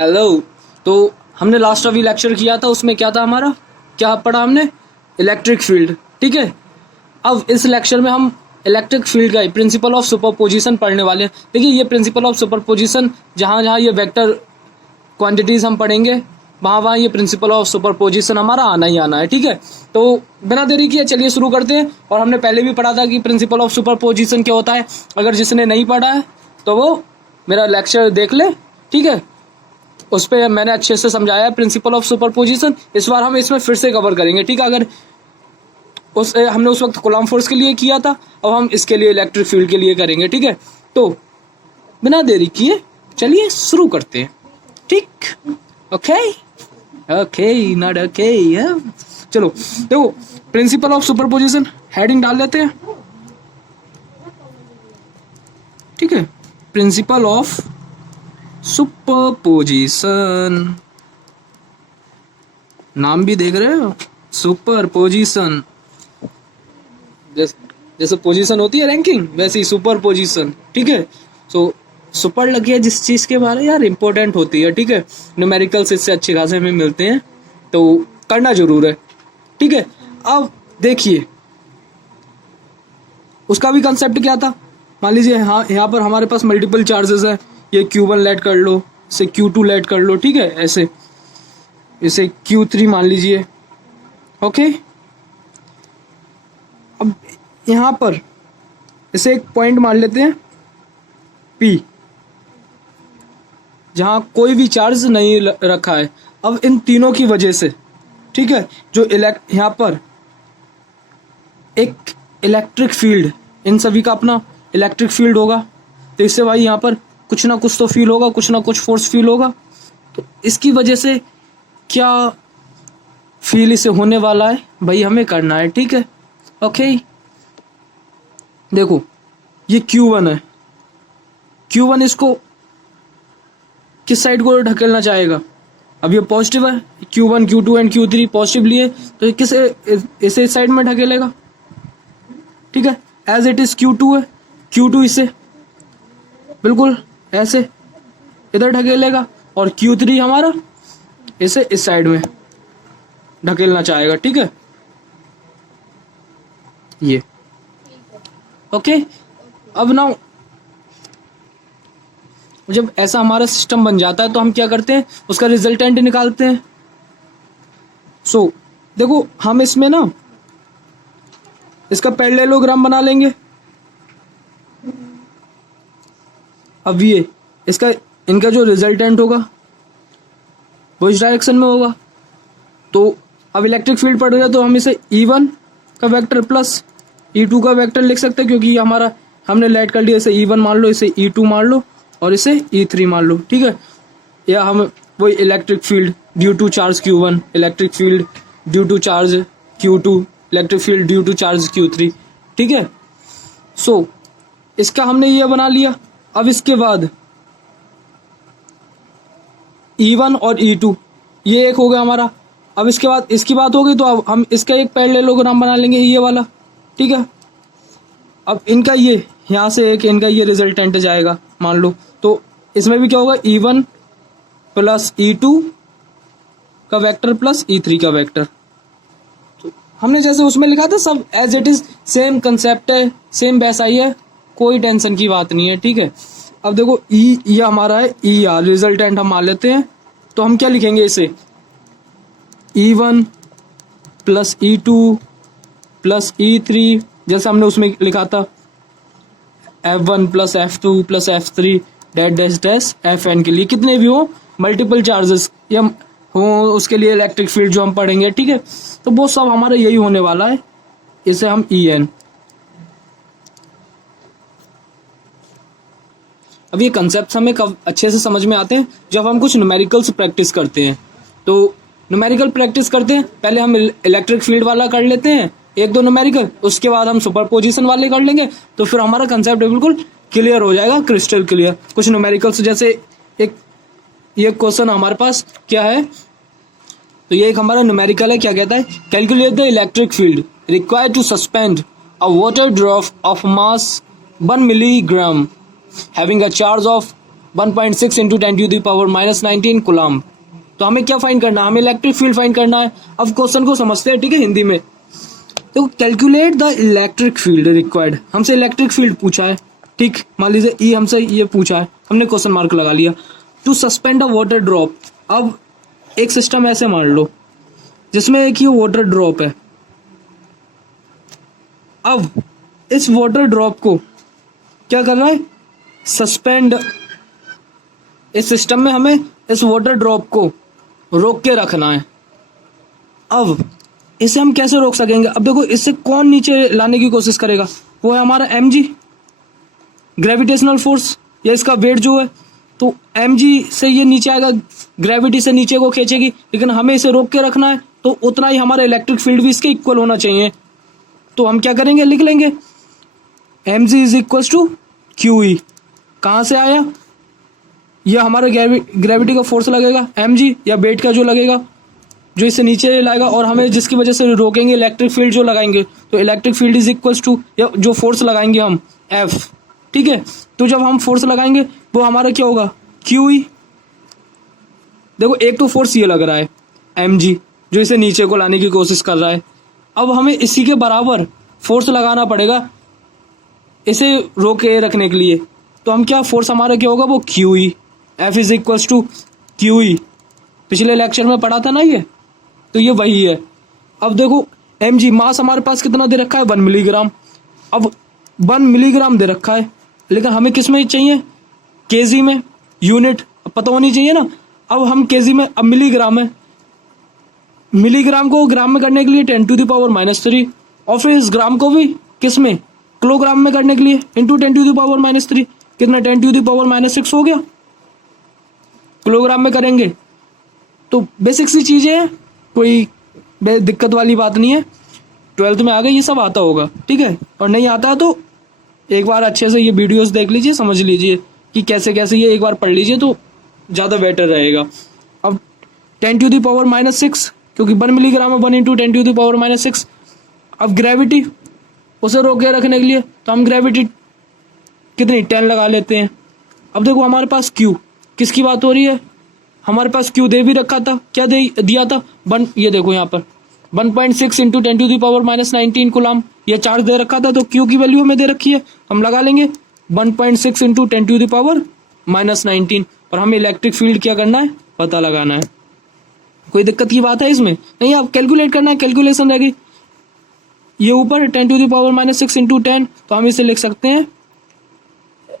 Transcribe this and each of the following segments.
Hello. तो हमने last अभी लेक्चर किया था, उसमें क्या था हमारा, क्या पढ़ा हमने, इलेक्ट्रिक फील्ड। ठीक है, अब इस लेक्चर में हम इलेक्ट्रिक फील्ड का प्रिंसिपल ऑफ सुपरपोजिशन पढ़ने वाले हैं। देखिए ये प्रिंसिपल ऑफ सुपरपोजिशन, जहाँ जहाँ ये वेक्टर क्वांटिटीज हम पढ़ेंगे वहाँ वहाँ ये प्रिंसिपल ऑफ सुपरपोजिशन हमारा आना ही आना है। ठीक है, तो बिना देरी किए चलिए शुरू करते हैं। और हमने पहले भी पढ़ा था कि प्रिंसिपल ऑफ सुपरपोजिशन क्या होता है। अगर जिसने नहीं पढ़ा है तो वो मेरा लेक्चर देख ले। ठीक है, उस पर मैंने अच्छे से समझाया है प्रिंसिपल ऑफ सुपरपोजिशन। इस बार हम इसमें फिर से कवर करेंगे। ठीक है, अगर हमने उस वक्त कूलम्ब फोर्स के लिए किया था, अब हम इसके लिए इलेक्ट्रिक फील्ड के लिए करेंगे। ठीक है, तो बिना देरी किए चलिए शुरू करते हैं। ठीक, ओके ओके नॉट ओके। चलो देखो, प्रिंसिपल ऑफ सुपरपोजिशन हेडिंग डाल लेते हैं। ठीक है, प्रिंसिपल ऑफ सुपरपोजिशन, नाम भी देख रहे हो, सुपरपोजिशन। जैसे पोजीशन होती है रैंकिंग, वैसे ही सुपर पोजीशन। ठीक है, सो सुपर लगी है जिस चीज के बारे यार इंपॉर्टेंट होती है। ठीक है, न्यूमेरिकल्स इससे अच्छे खासे हमें मिलते हैं, तो करना जरूर है। ठीक है, अब देखिए उसका भी कंसेप्ट क्या था। मान लीजिए हाँ, यहाँ पर हमारे पास मल्टीपल चार्जेस है। ये Q1 लेट कर लो, इसे Q2 लेट कर लो। ठीक है, ऐसे इसे Q3 मान लीजिए। ओके, अब यहाँ पर इसे एक पॉइंट मान लेते हैं P, जहाँ कोई भी चार्ज नहीं रखा है। अब इन तीनों की वजह से, ठीक है, जो यहाँ पर एक इलेक्ट्रिक फील्ड, इन सभी का अपना इलेक्ट्रिक फील्ड होगा। तो इससे भाई यहाँ पर कुछ ना कुछ तो फील होगा, कुछ ना कुछ फोर्स फील होगा। तो इसकी वजह से क्या फील इसे होने वाला है भाई, हमें करना है। ठीक है, ओके, देखो ये Q1 है। Q1 इसको किस साइड को ढकेलना चाहेगा। अब ये पॉजिटिव है, Q1 Q2 and Q3 positive लिए, तो इसे साइड में ढकेलेगा। ठीक है, एज इट इज Q2 है, Q2 इसे बिल्कुल ऐसे इधर ढकेलेगा, और Q3 हमारा इसे इस साइड में ढकेलना चाहेगा। ठीक है, ये ओके। अब ना जब ऐसा हमारा सिस्टम बन जाता है तो हम क्या करते हैं, उसका रिजल्टेंट निकालते हैं। सो देखो हम इसमें ना इसका पैरेललोग्राम बना लेंगे। अब ये इसका इनका जो रिजल्टेंट होगा वो इस डायरेक्शन में होगा। तो अब इलेक्ट्रिक फील्ड पड़ गया, तो हम इसे E1 का वेक्टर प्लस E2 का वेक्टर लिख सकते हैं, क्योंकि हमारा हमने लेट कर लिया। इसे E1 मान लो, इसे E2 मान लो, और इसे E3 मान लो। ठीक है, या हम वही electric field due to charge Q1, electric field due to charge Q2, electric field due to charge Q3। ठीक है, सो इसका हमने ये बना लिया। अब इसके बाद E1 और E2 ये एक हो गया हमारा। अब इसके बाद इसकी बात होगी, तो अब हम इसका एक पैरेललोग्राम बना लेंगे, ये वाला। ठीक है, अब इनका ये यहाँ से एक इनका ये रिजल्टेंट जाएगा मान लो, तो इसमें भी क्या होगा, E1 प्लस E2 का वेक्टर प्लस E3 का वेक्टर। तो हमने जैसे उसमें लिखा था सब as it is same concept है, सेम वैसा ही है, कोई टेंशन की बात नहीं है। ठीक है, अब देखो ये हमारा है ER, रिजल्टेंट हम मान लेते हैं। तो हम क्या लिखेंगे, इसे E1 plus E2 plus E3, जैसे हमने उसमें लिखा था F1 plus F2 plus F3 dash dash dash Fn के लिए कितने भी हो मल्टीपल चार्जेस या हो उसके लिए इलेक्ट्रिक फील्ड जो हम पढ़ेंगे। ठीक है, तो वो सब हमारा यही होने वाला है, इसे हम En। अब ये कंसेप्ट हमें कब अच्छे से समझ में आते हैं, जब हम कुछ न्यूमेरिकल्स प्रैक्टिस करते हैं। तो न्यूमेरिकल प्रैक्टिस करते हैं, पहले हम इलेक्ट्रिक फील्ड वाला कर लेते हैं एक दो न्यूमेरिकल, उसके बाद हम सुपरपोजिशन वाले कर लेंगे, तो फिर हमारा कंसेप्ट बिल्कुल क्लियर हो जाएगा, क्रिस्टल क्लियर। कुछ न्यूमेरिकल्स जैसे एक ये क्वेश्चन हमारे पास क्या है, तो ये एक हमारा न्यूमेरिकल है। क्या कहता है, calculate the electric field required to suspend a water drop of mass 1 milligram having a charge of 1.6 into 10⁻⁻⁻19 coulomb. तो हमें क्या फाइंड करना है, हमें इलेक्ट्रिक फील्ड फाइंड करना है। अब क्वेश्चन को समझते हैं, ठीक है, हिंदी में। तो calculate the electric field required, हमसे इलेक्ट्रिक फील्ड पूछा है, ठीक, मान लीजिए ई हमसे ये पूछा है, हमने क्वेश्चन मार्क लगा लिया। To suspend a water drop, अब एक सिस्टम ऐसे मान लो जिसमें एक ये वाटर ड्रॉप है। अब इस वाटर ड्रॉप को क्या करना है, सस्पेंड। इस सिस्टम में हमें इस वाटर ड्रॉप को रोक के रखना है। अब इसे हम कैसे रोक सकेंगे, अब देखो इससे कौन नीचे लाने की कोशिश करेगा, वो है हमारा mg, ग्रेविटेशनल फोर्स, या इसका वेट जो है। तो mg से ये नीचे आएगा, ग्रेविटी से नीचे को खींचेगी, लेकिन हमें इसे रोक के रखना है, तो उतना ही हमारा इलेक्ट्रिक फील्ड भी इसके इक्वल होना चाहिए। तो हम क्या करेंगे, लिख लेंगे mg is equal to QE। कहाँ से आया, यह हमारा ग्रेविटी का फोर्स लगेगा mg, या वेट का जो लगेगा, जो इसे नीचे लाएगा, और हमें जिसकी वजह से रोकेंगे इलेक्ट्रिक फील्ड जो लगाएंगे, तो electric field is equal to, या जो फोर्स लगाएंगे हम F, ठीक है। तो जब हम फोर्स लगाएंगे वो हमारा क्या होगा, QE। देखो एक तो फोर्स ये लग रहा है mg, जो इसे नीचे को लाने की कोशिश कर रहा है। अब हमें इसी के बराबर फोर्स लगाना पड़ेगा इसे रोके रखने के लिए। तो हम क्या, फोर्स हमारा क्या होगा, वो QE, F is equal to QE। पिछले लेक्चर में पढ़ा था ना ये, तो ये वही है। अब देखो mg, मास हमारे पास कितना दे रखा है, 1 मिलीग्राम। अब 1 मिलीग्राम दे रखा है, लेकिन हमें किस में चाहिए, केजी में, यूनिट पता होनी चाहिए ना। अब हम केजी में, अब मिलीग्राम है, मिलीग्राम को ग्राम में करने के लिए 10⁻⁻³ और फिर इस ग्राम को भी किस में, किलोग्राम में करने के लिए इंटू 10⁻⁻3, कितना 10⁻⁻6 हो गया, किलोग्राम में करेंगे। तो बेसिक सी चीजें हैं, कोई दिक्कत वाली बात नहीं है। 12th में आ गए, ये सब आता होगा, ठीक है। और नहीं आता तो एक बार अच्छे से ये वीडियोस देख लीजिए, समझ लीजिए कि कैसे कैसे, ये एक बार पढ़ लीजिए तो ज़्यादा बेटर रहेगा। अब 10⁻⁻6, क्योंकि 1 मिलीग्राम है, 1 इंटू 10⁻⁻6। अब ग्रेविटी, उसे रोके रखने के लिए तो हम ग्रेविटी कितनी, 10 लगा लेते हैं। अब देखो हमारे पास Q, किसकी बात हो रही है, हमारे पास Q दे भी रखा था, क्या दे दिया था, ये देखो यहाँ पर 1.6 इंटू 10⁻⁻19 कूलम्ब, ये चार्ज दे रखा था। तो Q की वैल्यू हमें दे रखी है, हम लगा लेंगे 1.6 इंटू 10⁻⁻19, और हमें इलेक्ट्रिक फील्ड क्या करना है, पता लगाना है। कोई दिक्कत की बात है इसमें नहीं, आप कैलकुलेट करना है, कैलकुलेशन रहेगी। ये ऊपर 10⁻⁻6 इंटू 10, तो हम इसे लिख सकते हैं,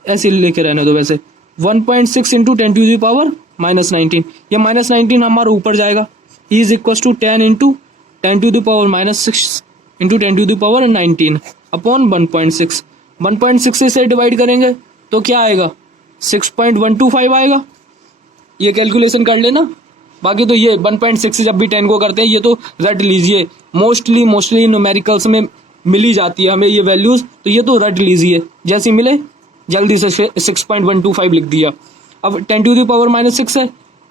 ऐसे लेके रहने दो वैसे, 1.6 इंटू 10⁻⁻19, ये -19 हमारा ऊपर जाएगा, E is equal to 10 into 10⁻⁻6 into 10⁻19 upon 1.6। 1.6 से इसे डिवाइड करेंगे तो क्या आएगा, 6.125 आएगा। ये कैलकुलेशन कर लेना। बाकी तो ये 1.6 से जब भी 10 को करते हैं, ये तो रट लीजिए, मोस्टली न्यूमेरिकल्स में मिल ही जाती है हमें ये वैल्यूज, तो ये तो रट लीजिए, जैसे मिले जल्दी से 6.125 लिख दिया। अब 10⁻⁻6 है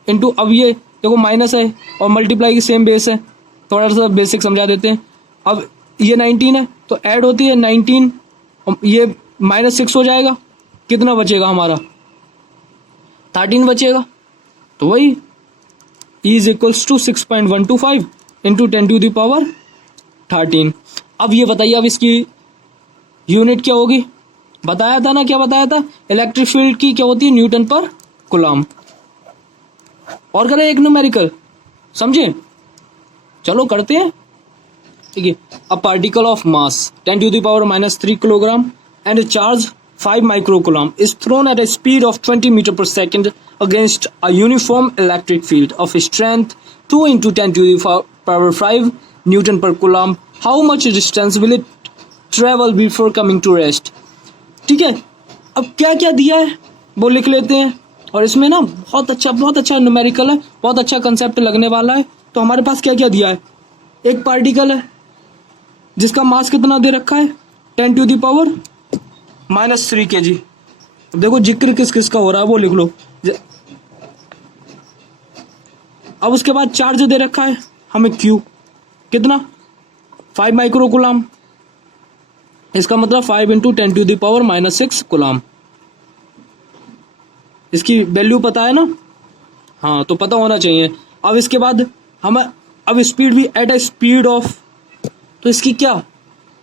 इंटू, अब ये देखो माइनस है और मल्टीप्लाई की सेम बेस है, थोड़ा सा बेसिक समझा देते हैं। अब ये 19 है तो ऐड होती है 19, ये -6 हो जाएगा, कितना बचेगा हमारा, 13 बचेगा। तो वही E is equals to 6.125 into 10⁻13। अब ये बताइए, अब इसकी यूनिट क्या होगी, बताया था ना, क्या बताया था, इलेक्ट्रिक फील्ड की क्या होती है, न्यूटन पर कूलम्ब। और करें एक न्यूमेरिकल, समझे, चलो करते हैं, ठीक है। A particle of mass 10⁻³ kilogram and charge 5 microcoulomb is thrown at a speed of 20 meter per second against a uniform electric field of strength 2 into 10⁻⁵ Newton per coulomb. How much distance will it travel before coming to rest? ठीक है, अब क्या क्या दिया है वो लिख लेते हैं, और इसमें ना बहुत अच्छा न्यूमेरिकल है, बहुत अच्छा कंसेप्ट लगने वाला है। तो हमारे पास क्या क्या दिया है, एक पार्टिकल है जिसका मास कितना दे रखा है, 10⁻³ kg। देखो जिक्र किस किस का हो रहा है वो लिख लो। अब उसके बाद चार्ज दे रखा है हमें Q, कितना, 5 माइक्रोकूलम्ब, इसका मतलब 5 इंटू 10⁻⁻6 कूलम्ब। इसकी वैल्यू पता है ना? हाँ, तो पता होना चाहिए। अब इसके बाद हम अब स्पीड भी एट अ स्पीड ऑफ, तो इसकी क्या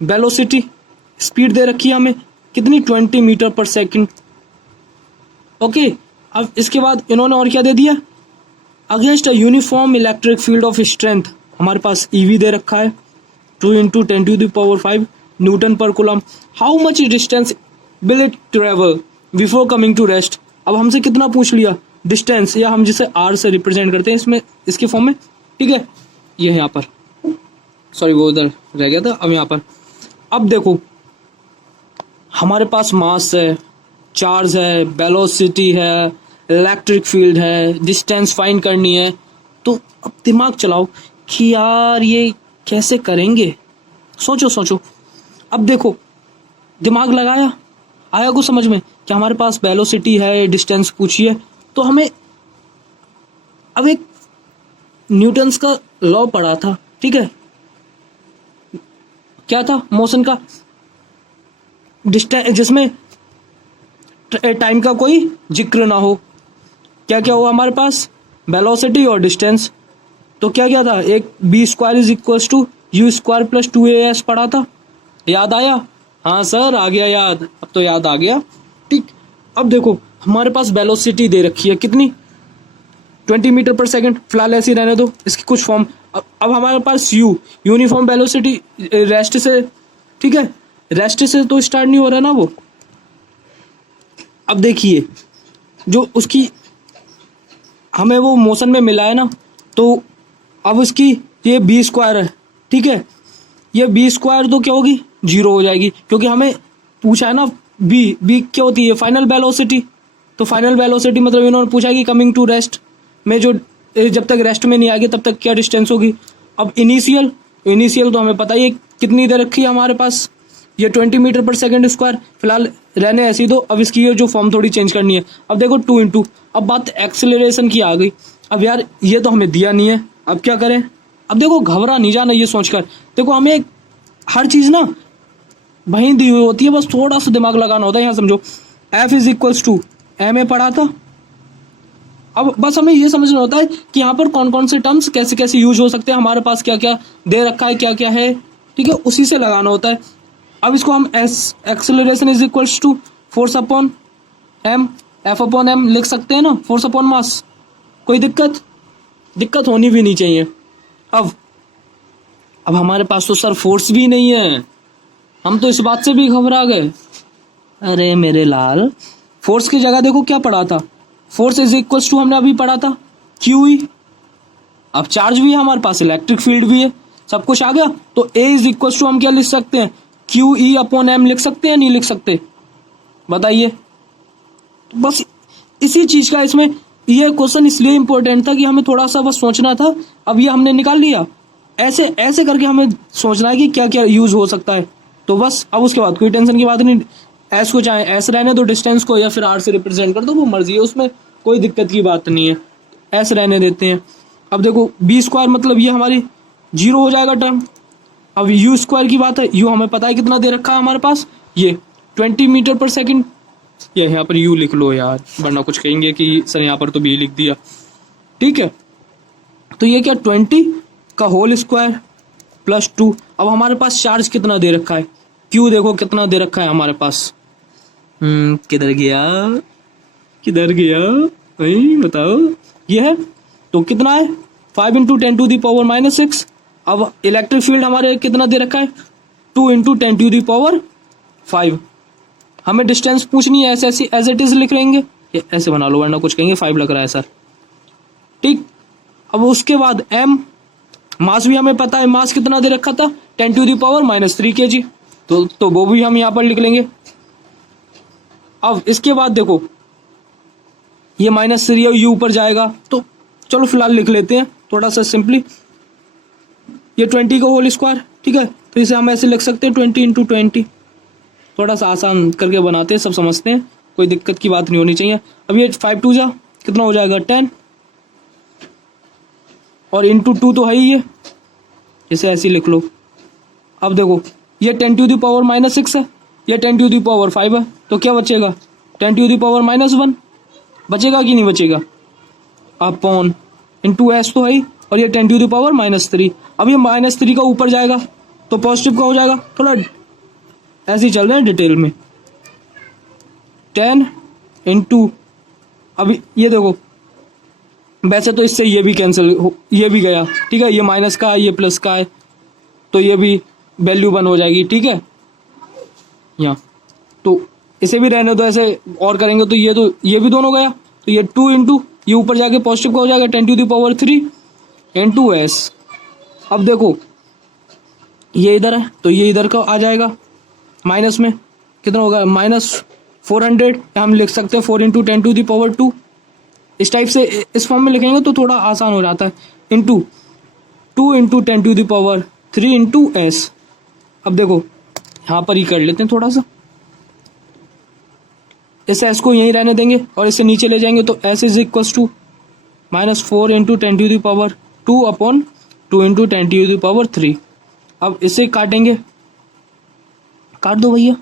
वेलोसिटी स्पीड दे रखी है हमें कितनी, 20 मीटर पर सेकंड। ओके, अब इसके बाद इन्होंने और क्या दे दिया, against a uniform electric field of strength हमारे पास ईवी दे रखा है 2 × 10⁵ newton per coulomb. How much distance will it travel before coming to rest. अब हमसे कितना पूछ लिया, डिस्टेंस, या हम जिसे आर से रिप्रेजेंट करते हैं इसमें, इसके फॉर्म में, ठीक है। ये है यहाँ पर, सॉरी वो उधर रह गया था, अब यहाँ पर। अब देखो हमारे पास मास है, चार्ज है, वेलोसिटी है, इलेक्ट्रिक फील्ड है, डिस्टेंस फाइंड करनी है। तो अब दिमाग चलाओ कि यार ये कैसे करेंगे, सोचो सोचो। अब देखो दिमाग लगाया, आया कुछ समझ में कि हमारे पास वेलोसिटी है, डिस्टेंस पूछी है, तो हमें अब एक न्यूटन्स का लॉ पढ़ा था, ठीक है, क्या था, मोशन का, डिस्टेंस जिसमें टाइम का कोई जिक्र ना हो। क्या क्या हुआ हमारे पास, वेलोसिटी और डिस्टेंस। तो क्या क्या था, एक b² = u² + 2as पढ़ा था, याद आया? हाँ सर आ गया याद, अब तो याद आ गया, ठीक। अब देखो हमारे पास वेलोसिटी दे रखी है कितनी, 20 मीटर पर सेकंड, फिलहाल ऐसे ही रहने दो, इसकी कुछ फॉर्म। अब हमारे पास u यूनिफॉर्म वेलोसिटी, रेस्ट से, ठीक है, रेस्ट से तो स्टार्ट नहीं हो रहा ना वो। अब देखिए जो उसकी हमें वो मोशन में मिला है ना, तो अब उसकी ये b² है, ठीक है, ये b² तो क्या होगी, 0 हो जाएगी, क्योंकि हमें पूछा है ना b क्या होती है, फाइनल वेलोसिटी। तो फाइनल वेलोसिटी मतलब इन्होंने पूछा है कि कमिंग टू रेस्ट में जो जब तक रेस्ट में नहीं आएगी तब तक क्या डिस्टेंस होगी। अब इनिशियल तो हमें पता ही है कितनी दे रखी है हमारे पास, ये 20 मीटर पर सेकंड स्क्वायर, फिलहाल रहने ऐसी दो। अब इसकी ये जो फॉर्म थोड़ी चेंज करनी है। अब देखो 2 × अब बात एक्सेलरेशन की आ गई। अब यार ये तो हमें दिया नहीं है, अब क्या करें। अब देखो घबरा नहीं जाना ये सोचकर, देखो हमें हर चीज ना वहीं दी हुई होती है, बस थोड़ा सा दिमाग लगाना होता है। यहाँ समझो F = ma पढ़ा था, अब बस हमें ये समझना होता है कि यहाँ पर कौन कौन से टर्म्स कैसे कैसे यूज हो सकते हैं, हमारे पास क्या क्या दे रखा है, क्या क्या है, ठीक है, उसी से लगाना होता है। अब इसको हम acceleration = force upon m, F/m लिख सकते हैं ना, फोर्स अपॉन मास। कोई दिक्कत होनी भी नहीं चाहिए। अब हमारे पास तो सर फोर्स भी नहीं है, हम तो इस बात से भी घबरा गए। अरे मेरे लाल, फोर्स की जगह देखो क्या पढ़ा था, फोर्स = हमने अभी पढ़ा था QE। अब चार्ज भी है हमारे पास, इलेक्ट्रिक फील्ड भी है, सब कुछ आ गया। तो A = हम क्या लिख सकते हैं, QE/m लिख सकते हैं, नहीं लिख सकते, बताइए। तो बस इसी चीज का इसमें ये क्वेश्चन इसलिए इंपॉर्टेंट था कि हमें थोड़ा सा बस सोचना था। अब ये हमने निकाल लिया, ऐसे ऐसे करके हमें सोचना है कि क्या क्या यूज हो सकता है। तो बस अब उसके बाद कोई टेंशन की बात नहीं, एस को चाहे एस रहने दो डिस्टेंस को, या फिर आर से रिप्रेजेंट कर दो, वो मर्जी है, उसमें कोई दिक्कत की बात नहीं है, एस रहने देते हैं। अब देखो b² मतलब ये हमारी 0 हो जाएगा टर्म। अब u² की बात है, u हमें पता है कितना दे रखा है हमारे पास, ये 20 मीटर पर सेकंड। ये यहाँ पर u लिख लो यार, वरना कुछ कहेंगे कि सर यहाँ पर तो b लिख दिया, ठीक है। तो ये क्या 20 का होल स्क्वायर + 2। अब हमारे पास चार्ज कितना दे रखा है, q देखो कितना दे रखा है हमारे पास, किधर गया भाई बताओ, ये है तो कितना है 5 × 10⁻⁻⁶। अब इलेक्ट्रिक फील्ड हमारे कितना दे रखा है 2 × 10⁵। हमें डिस्टेंस पूछनी है, ऐसे एज इट इज लिख लेंगे, ऐसे बना लो वरना कुछ कहेंगे 5 लग रहा है सर, ठीक। अब उसके बाद m, मास भी हमें पता है, मास कितना दे रखा था 10⁻³ kg, तो वो भी हम यहाँ पर लिख लेंगे। अब इसके बाद देखो ये -3 और u ऊपर जाएगा, तो चलो फिलहाल लिख लेते हैं थोड़ा सा सिंपली, ये 20 का होल स्क्वायर, ठीक है। तो इसे हम ऐसे लिख सकते हैं 20 × 20, थोड़ा सा आसान करके बनाते हैं, सब समझते हैं, कोई दिक्कत की बात नहीं होनी चाहिए। अब ये 5 2 जा कितना हो जाएगा 10, और × 2 तो है ही ये, इसे ऐसे लिख लो। अब देखो ये 10⁻⁻⁶ है, ये 10⁻5 है, तो क्या बचेगा 10⁻⁻1, बचेगा कि नहीं बचेगा, अपॉन इंटू एस तो है ही, और ये 10 टू द पावर -3। अब ये -3 का ऊपर जाएगा तो पॉजिटिव का हो जाएगा। थोड़ा ऐसे ही चल रहे हैं डिटेल में। 10 इंटू, अब ये देखो वैसे तो इससे ये भी कैंसिल हो, ये भी गया, ठीक है, ये माइनस का है, ये प्लस का है, तो ये भी वैल्यू 1 हो जाएगी, ठीक है। यहाँ तो इसे भी रहने दो ऐसे, और करेंगे तो ये भी दोनों गया, तो ये 2 इंटू ये ऊपर जाके पॉजिटिव का हो जाएगा 10 to the power 3 into s. अब देखो ये इधर है तो ये इधर का आ जाएगा, माइनस में कितना होगा -400, हम लिख सकते हैं 4 इंटू 10 टू द पावर 2। इस टाइप से इस फॉर्म में लिखेंगे तो थोड़ा आसान हो जाता है। Into 2 into 10 to the power 3 into s. अब देखो यहाँ पर ही कर लेते हैं थोड़ा सा, इस एस को यहीं रहने देंगे और इसे नीचे ले जाएंगे, तो S is equals to -4 into 10 to the power 2 upon 2 into 10 to the power 3। अब इसे काटेंगे, काट दो भैया,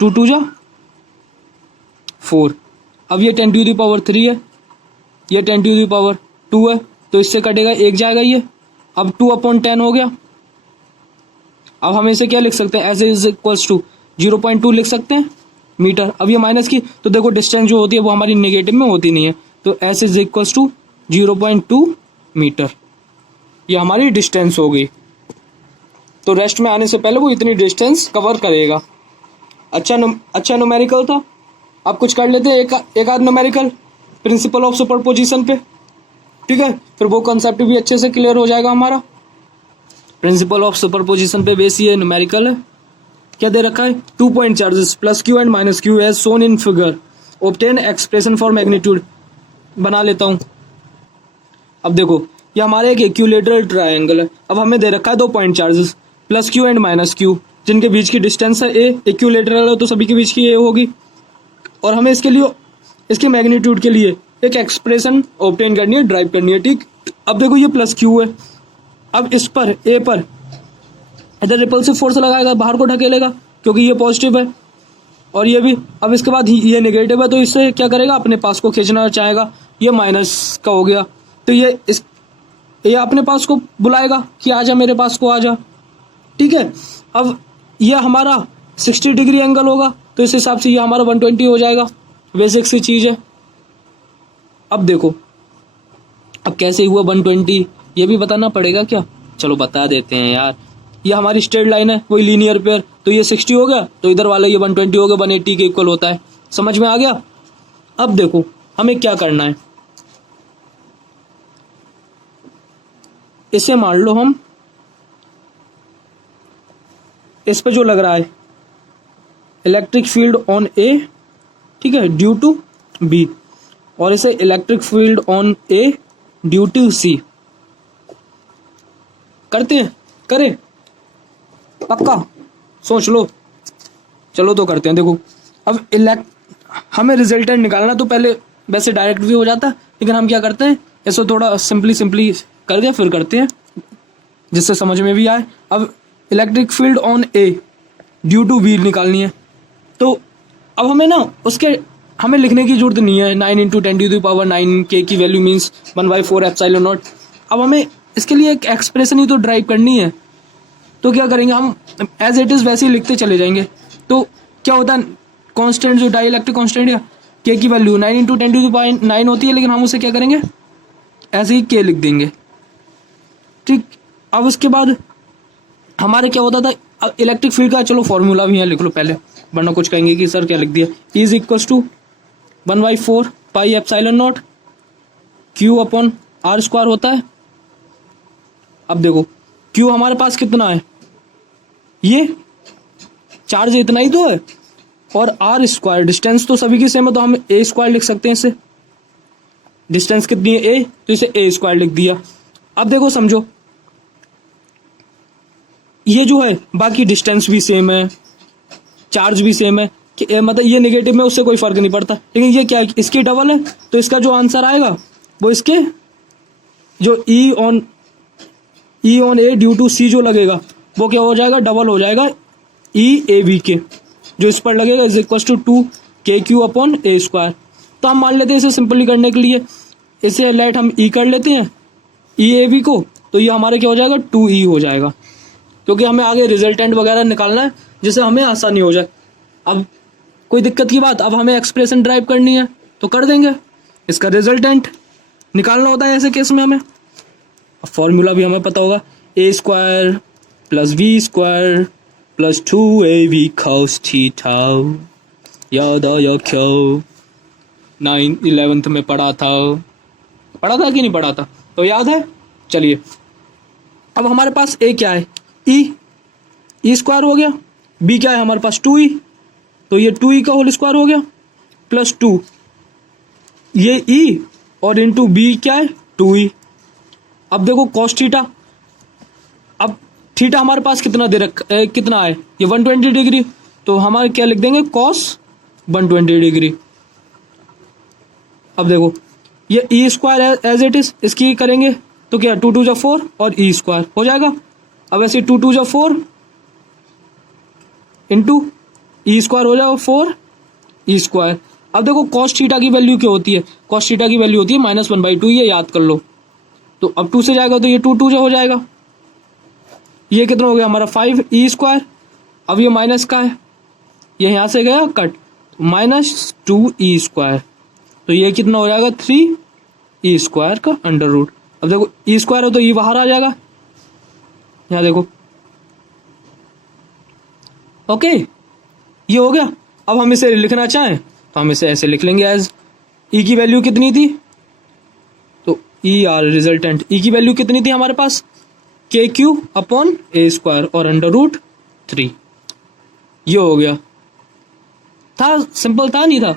2 2 जा 4। अब ये 10 टू द पावर 3 है, ये 10 टू द पावर 2 है, तो इससे कटेगा 1 जाएगा ये। अब 2 अपॉन 10 हो गया। अब हम इसे क्या लिख सकते हैं, एस इज इक्वल्स टू 0.2 लिख सकते हैं मीटर। अब ये माइनस की तो देखो डिस्टेंस जो होती है वो हमारी नेगेटिव में होती नहीं है, तो S is equals to 0.2 metre, ये हमारी डिस्टेंस हो गई। तो रेस्ट में आने से पहले वो इतनी डिस्टेंस कवर करेगा। अच्छा न्यूमेरिकल था। अब कुछ कर लेते हैं एक आध न्यूमेरिकल प्रिंसिपल ऑफ सुपरपोजिशन पे, ठीक है, फिर वो कॉन्सेप्ट भी अच्छे से क्लियर हो जाएगा हमारा। प्रिंसिपल ऑफ सुपरपोजिशन पे बेस ये न्यूमेरिकल है। क्या दे रखा है, 2 point charges plus Q and minus Q as shown in figure, obtain expression for magnitude. बना लेता हूँ। अब देखो ये हमारा एक इक्विलेटरल ट्रायंगल है। अब हमें दे रखा है 2 point charges plus Q and minus Q, जिनके बीच की डिस्टेंस है ए, इक्विलेटरल है तो सभी के बीच की ए होगी, और हमें इसके लिए इसके मैग्नीट्यूड के लिए एक एक्सप्रेशन ऑब्टेन करनी है, ड्राइव करनी है, ठीक। अब देखो ये प्लस क्यू है, अब इस पर ए पर इधर रिपल्सिव फोर्स लगाएगा, बाहर को ढकेलेगा क्योंकि ये पॉजिटिव है, और ये भी। अब इसके बाद ये नेगेटिव है तो इससे क्या करेगा, अपने पास को खींचना चाहेगा, ये माइनस का हो गया, तो ये अपने पास को बुलाएगा कि आजा मेरे पास को आजा, ठीक है। अब ये हमारा 60 डिग्री एंगल होगा, तो इस हिसाब से ये हमारा 120 हो जाएगा, बेसिक सी चीज़ है। अब देखो अब कैसे हुआ 120, ये भी बताना पड़ेगा क्या, चलो बता देते हैं यार। ये हमारी स्ट्रेट लाइन है, वही लीनियर पेयर, तो ये 60 हो गया, तो इधर वाला ये 120 हो गया, 180 के इक्वल होता है। समझ में आ गया। अब देखो हमें क्या करना है, इसे मान लो हम इस पे जो लग रहा है इलेक्ट्रिक फील्ड ऑन ए, ठीक है, ड्यू टू बी, और इसे electric field on A due to C करते हैं। करें पक्का, सोच लो, चलो तो करते हैं। देखो अब हमें रिजल्टेंट निकालना, तो पहले वैसे डायरेक्ट भी हो जाता है, लेकिन हम क्या करते हैं, इसको थोड़ा सिंपली कर दिया, फिर करते हैं जिससे समझ में भी आए। अब electric field on A due to B निकालनी है, तो अब हमें ना हमें लिखने की जरूरत नहीं है। 9 इंटू 10 टू द पावर 9 के की वैल्यू मीन्स 1/4 एप्सिलॉन नॉट। अब हमें इसके लिए एक एक्सप्रेशन ही तो ड्राइव करनी है, तो क्या करेंगे, हम एज इट इज़ वैसे ही लिखते चले जाएंगे। तो क्या होता है, कांस्टेंट जो डाइलेक्ट्रिक कांस्टेंट है के की value 9 into 10 to the power 9 होती है, लेकिन हम उसे क्या करेंगे, ऐसे ही के लिख देंगे, ठीक। अब उसके बाद हमारे क्या होता था, इलेक्ट्रिक फील्ड का चलो फॉर्मूला भी यहाँ लिख लो पहले, वरना कुछ कहेंगे कि सर क्या लिख दिया। Is equals to 1/4 pi epsilon naught Q upon R square होता है। अब देखो क्यू हमारे पास कितना है, ये चार्ज इतना ही तो है, और आर स्क्वायर डिस्टेंस तो सभी की सेम है, तो हम ए स्क्वायर लिख सकते हैं इसे। डिस्टेंस कितनी है ए, तो इसे ए स्क्वायर लिख दिया। अब देखो समझो, ये जो है बाकी डिस्टेंस भी सेम है, चार्ज भी सेम है, कि मतलब ये नेगेटिव में उससे कोई फर्क नहीं पड़ता, लेकिन ये क्या है, इसकी डबल है, तो इसका जो आंसर आएगा वो इसके जो E on A due to C जो लगेगा वो क्या हो जाएगा, डबल हो जाएगा ई ए बी के, जो इस पर लगेगा is equal to 2 KQ upon A square. तो हम मान लेते हैं इसे सिंपली करने के लिए, इसे लेट हम E कर लेते हैं, EAB को, तो ये हमारे क्या हो जाएगा 2E हो जाएगा, क्योंकि हमें आगे रिजल्टेंट वगैरह निकालना है जिससे हमें आसानी हो जाए। अब कोई दिक्कत की बात, अब हमें एक्सप्रेशन ड्राइव करनी है तो कर देंगे, इसका रिजल्टेंट निकालना होता है ऐसे केस में हमें। अब फॉर्मूला भी हमें पता होगा, A square plus B square plus 2AB cos theta, याद आया क्या 9th-11th में पढ़ा था कि नहीं पढ़ा था, तो याद है। चलिए अब हमारे पास A क्या है, E स्क्वायर हो गया, B क्या है हमारे पास 2E, तो ये 2E का होल स्क्वायर हो गया प्लस 2, ये E और इंटू B क्या है 2E। अब देखो कॉस थीटा, अब थीटा हमारे पास कितना कितना है, ये 120 डिग्री, तो हमारे क्या लिख देंगे कॉस 120 डिग्री। अब देखो ये E square as it is, इसकी करेंगे तो क्या 2 2 जा 4 और E स्क्वायर हो जाएगा। अब ऐसे 2 2 जा 4 इंटू E स्क्वायर हो जाएगा 4 E स्क्वायर। अब देखो कॉस थीटा की वैल्यू क्या होती है, कॉस थीटा की वैल्यू होती है -1/2, ये याद कर लो। तो अब 2 से जाएगा तो ये 2 2 जा हो जाएगा, ये कितना हो गया हमारा 5 E स्क्वायर। अब ये माइनस का है, ये यहाँ से गया कट, -2 E स्क्वायर, तो ये कितना हो जाएगा 3 E स्क्वायर का अंडर रूट। अब देखो E स्क्वायर हो तो ये बाहर आ जाएगा, यहाँ देखो, ओके ये हो गया। अब हम इसे लिखना चाहें तो हम इसे ऐसे लिख लेंगे एज E की वैल्यू कितनी थी, तो ER रिजल्टेंट, E की वैल्यू कितनी थी हमारे पास KQ अपॉन A स्क्वायर और अंडर रूट 3, ये हो गया। था सिंपल, था नहीं था,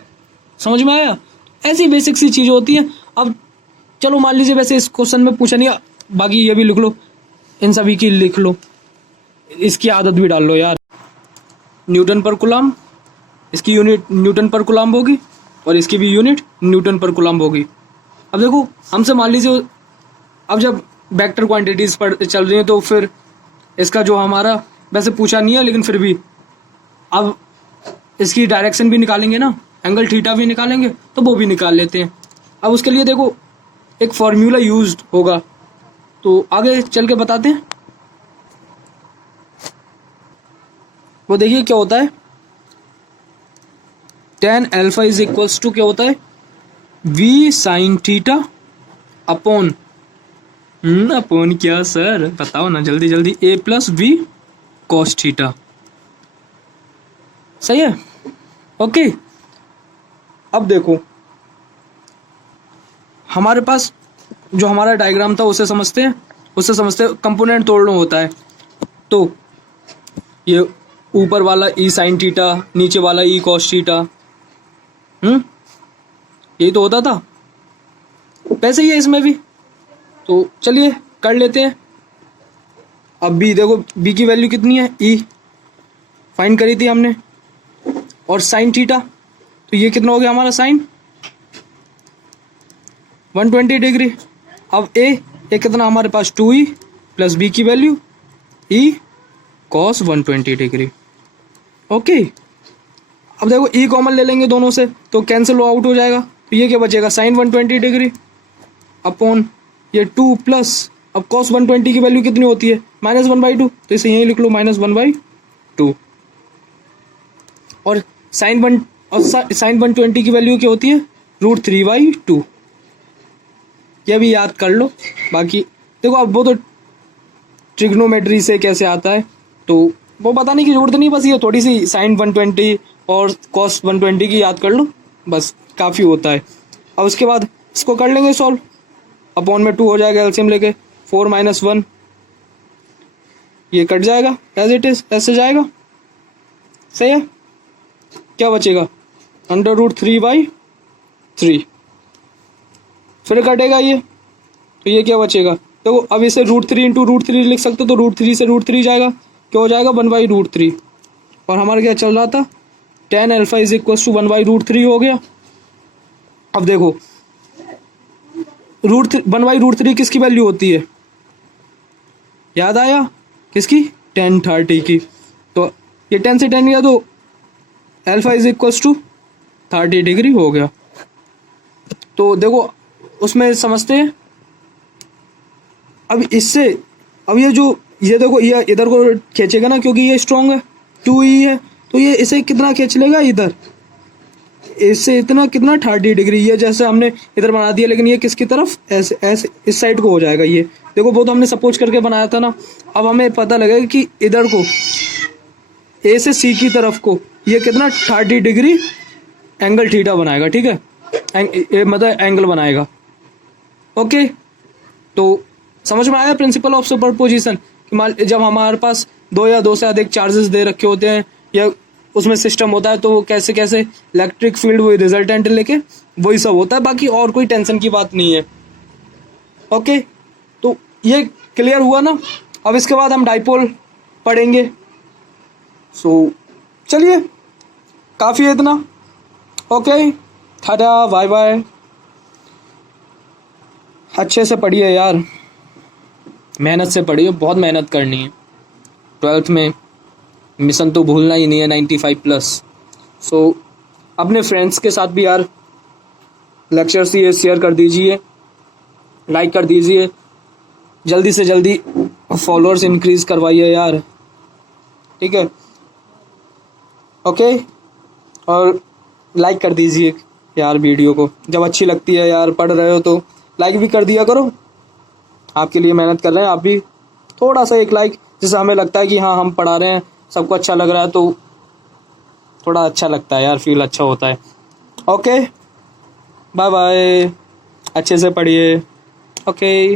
समझ में आया। ऐसी बेसिक सी चीज होती है। अब चलो मान लीजिए वैसे इस क्वेश्चन में पूछा नहीं, बाकी ये भी लिख लो, इन सभी की लिख लो, इसकी आदत भी डाल लो यार। न्यूटन पर कूलम, इसकी यूनिट न्यूटन पर कूलम होगी और इसकी भी यूनिट न्यूटन पर कूलम होगी। अब देखो हमसे मान लीजिए, अब जब वेक्टर क्वांटिटीज पर चल रही है तो फिर इसका जो हमारा, वैसे पूछा नहीं है लेकिन फिर भी अब इसकी डायरेक्शन भी निकालेंगे ना, एंगल थीटा भी निकालेंगे, तो वो भी निकाल लेते हैं। अब उसके लिए देखो एक फॉर्मूला यूज्ड होगा, तो आगे चल के बताते हैं। वो देखिए क्या होता है, tan alpha is equals to क्या होता है V sin theta upon upon क्या सर बताओ ना जल्दी जल्दी, A plus V cos theta, सही है ओके। अब देखो हमारे पास जो हमारा डायग्राम था उससे समझते हैं, कंपोनेंट तोड़ना होता है। तो ये ऊपर वाला E sin थीटा, नीचे वाला E cos थीटा, यही तो होता था, वैसे ही है इसमें भी। तो चलिए कर लेते हैं। अब B देखो, B की वैल्यू कितनी है, E फाइंड करी थी हमने, और sin थीटा, तो ये कितना हो गया हमारा sin 120 डिग्री। अब A कितना हमारे पास 2E प्लस B की value E cos 120 degree, okay. अब देखो E कॉमन ले लेंगे दोनों से तो कैंसिल आउट हो जाएगा, तो ये क्या बचेगा sin 120 डिग्री अपॉन ये 2 प्लस, अब cos 120 की वैल्यू कितनी होती है -1/2, तो इसे यहीं लिख लो -1/2, और sin 120 की वैल्यू क्या होती है √3/2, यह भी याद कर लो। बाकी देखो अब वो तो ट्रिग्नोमेट्री से कैसे आता है तो वो बताने की जरूरत नहीं, बस ये थोड़ी सी sin 120 और cos 120 की याद कर लो, बस काफ़ी होता है। अब उसके बाद इसको कर लेंगे सॉल्व, अपॉन में 2 हो जाएगा एलसीएम लेके, 4 - 1 ये कट जाएगा एज इट इज, ऐसे जाएगा, सही है। क्या बचेगा √3/3, फिर कटेगा ये, तो ये क्या बचेगा देखो, अब इसे √3 × √3 लिख सकते हो, तो √3 से √3 जाएगा, क्या हो जाएगा 1/√3, और हमारा क्या चल रहा था tan alpha is equals to 1/√3 हो गया। अब देखो 1/√3 किसकी वैल्यू होती है, याद आया किसकी, tan 30 की, तो ये 10 से 10 गया तो alpha is equals to 30 degree हो गया। तो देखो उसमें समझते हैं। अब इससे अब ये देखो ये इधर को खींचेगा ना, क्योंकि ये स्ट्रॉन्ग है 2E है, तो ये इसे कितना खींच लेगा इधर, इससे इतना कितना 30 डिग्री। ये जैसे हमने इधर बना दिया, लेकिन ये किसकी तरफ, ऐसे ऐसे इस साइड को हो जाएगा। ये देखो वो तो हमने सपोज करके बनाया था ना। अब हमें पता लगेगा कि इधर को ए से सी की तरफ को ये कितना 30 डिग्री एंगल थीटा बनाएगा, ठीक है, मतलब एंगल बनाएगा। ओके, तो समझ में आया प्रिंसिपल ऑफ सुपरपोजिशन कि मान जब हमारे पास दो या दो से अधिक चार्जेस दे रखे होते हैं या उसमें सिस्टम होता है, तो वो कैसे कैसे इलेक्ट्रिक फील्ड वही रिजल्टेंट लेके वही सब होता है, बाकी और कोई टेंशन की बात नहीं है। ओके, तो ये क्लियर हुआ ना। अब इसके बाद हम डाइपोल पढ़ेंगे। सो चलिए, काफ़ी है इतना। ओके, टाटा, बाय बाय। अच्छे से पढ़िए यार, मेहनत से पढ़िए, बहुत मेहनत करनी है। 12th में मिशन तो भूलना ही नहीं है, 95+। सो अपने फ्रेंड्स के साथ भी यार लेक्चर्स ये शेयर कर दीजिए, लाइक कर दीजिए, जल्दी से जल्दी फॉलोअर्स इंक्रीज करवाइए यार, ठीक है। ओके, और लाइक कर दीजिए यार वीडियो को, जब अच्छी लगती है यार, पढ़ रहे हो तो लाइक भी कर दिया करो। आपके लिए मेहनत कर रहे हैं, आप भी थोड़ा सा एक लाइक, जिससे हमें लगता है कि हाँ हम पढ़ा रहे हैं, सबको अच्छा लग रहा है, तो थोड़ा अच्छा लगता है यार, फील अच्छा होता है। ओके, बाय बाय, अच्छे से पढ़िए। ओके।